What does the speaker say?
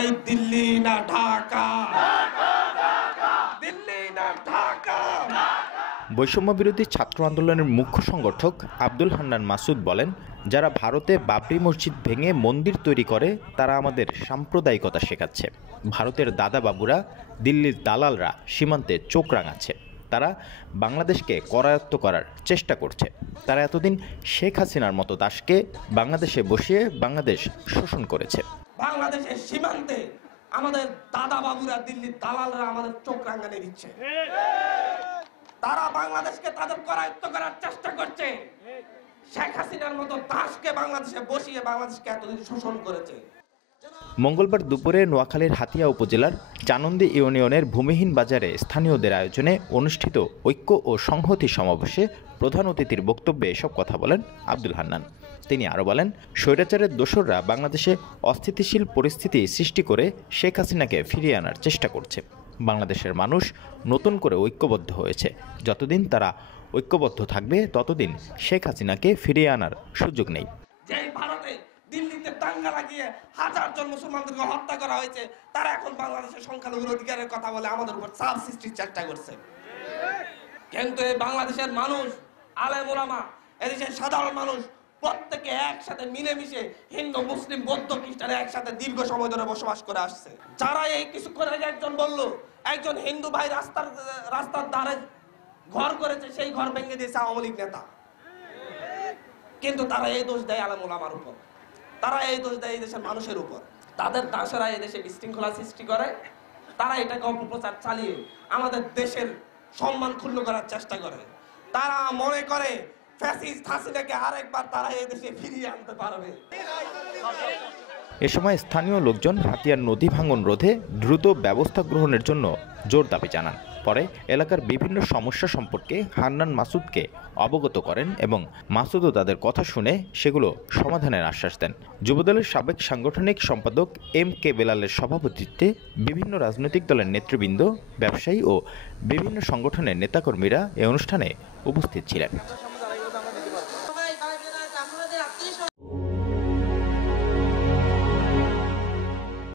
এই দিল্লি না ঢাকা, দিল্লি না ঢাকা। বৈষম্য বিরোধী ছাত্র আন্দোলনের মুখ্য সংগঠক আব্দুল হান্নান মাসুদ বলেন, যারা ভারতে বাবরি মসজিদ ভেঙে মন্দির তৈরি করে তারা আমাদের সাম্প্রদায়িকতা শেখাচ্ছে। ভারতের দাদা বাবুরা, দিল্লির দালালরা সীমান্তে চোখ রাঙাচ্ছে। তারা বাংলাদেশকে করায়ত্ত করার চেষ্টা করছে। তারা এতদিন শেখ হাসিনার মতো দাসকে বাংলাদেশে বসিয়ে বাংলাদেশ শোষণ করেছে। বাংলাদেশের সীমান্তে আমাদের দাদা বাবুরা, দিল্লির দালালরা আমাদের চোখ রাঙানি দিচ্ছে। তারা বাংলাদেশকে তাদের করায়ত্ত করার চেষ্টা করছে। শেখ হাসিনার মতো দাসকে বাংলাদেশে বসিয়ে বাংলাদেশকে এতদিন শোষণ করেছে। মঙ্গলবার দুপুরে নোয়াখালীর হাতিয়া উপজেলার চানন্দী ইউনিয়নের ভূমিহীন বাজারে স্থানীয়দের আয়োজনে অনুষ্ঠিত ঐক্য ও সংহতি সমাবেশে প্রধান অতিথির বক্তব্যে এসব কথা বলেন আব্দুল হান্নান। তিনি আরও বলেন, স্বৈরাচারের দোসররা বাংলাদেশে অস্থিতিশীল পরিস্থিতি সৃষ্টি করে শেখ হাসিনাকে ফিরিয়ে আনার চেষ্টা করছে। বাংলাদেশের মানুষ নতুন করে ঐক্যবদ্ধ হয়েছে। যতদিন তারা ঐক্যবদ্ধ থাকবে ততদিন শেখ হাসিনাকে ফিরিয়ে আনার সুযোগ নেই। দিল্লিতে দাঙ্গা লাগিয়ে হাজার জন মুসলমানদেরকে হত্যা করা হয়েছে, তারা এখন বাংলাদেশের সংখ্যালঘুর অধিকারের কথা বলে আমাদের উপর চাপ সৃষ্টির চেষ্টা করছে। কিন্তু এই বাংলাদেশের মানুষ, আলেম ওলামা, এদেশের সাধারণ মানুষ প্রত্যেকে একসাথে মিলেমিশে হিন্দু, মুসলিম, বৌদ্ধ, খ্রিস্টান একসাথে দীর্ঘ সময় ধরে বসবাস করে আসছে। যারা এই কিছুক্ষণ আগে একজন বলল একজন হিন্দু ভাই রাস্তার ধারে ঘর করেছে, সেই ঘর ভেঙে দিয়েছে আওয়ামী লীগ নেতা। কিন্তু তারা এই দোষ দেয় আলেম ওলামার উপর, তারা এই দোষ দেয় এই দেশের মানুষের উপর। তাদের দাসেরা এই দেশে বিশৃঙ্খলা সৃষ্টি করে, তারা এটাকে অপপ্রচার চালিয়ে আমাদের দেশের সম্মান ক্ষুণ্ণ করার চেষ্টা করে। তারা মনে করে ফ্যাসিস্ট হাসিনাকে আরেকবার তারা এই দেশে ফিরিয়ে আনতে পারবে। এ সময় স্থানীয় লোকজন হাতিয়ার নদী ভাঙন রোধে দ্রুত ব্যবস্থা গ্রহণের জন্য জোর দাবি জানান। পরে এলাকার বিভিন্ন সমস্যা সম্পর্কে হান্নান মাসুদকে অবগত করেন এবং মাসুদও তাদের কথা শুনে সেগুলো সমাধানের আশ্বাস দেন। যুবদলের সাবেক সাংগঠনিক সম্পাদক MK বেলালের সভাপতিত্বে বিভিন্ন রাজনৈতিক দলের নেতৃবৃন্দ, ব্যবসায়ী ও বিভিন্ন সংগঠনের নেতাকর্মীরা এ অনুষ্ঠানে উপস্থিত ছিলেন।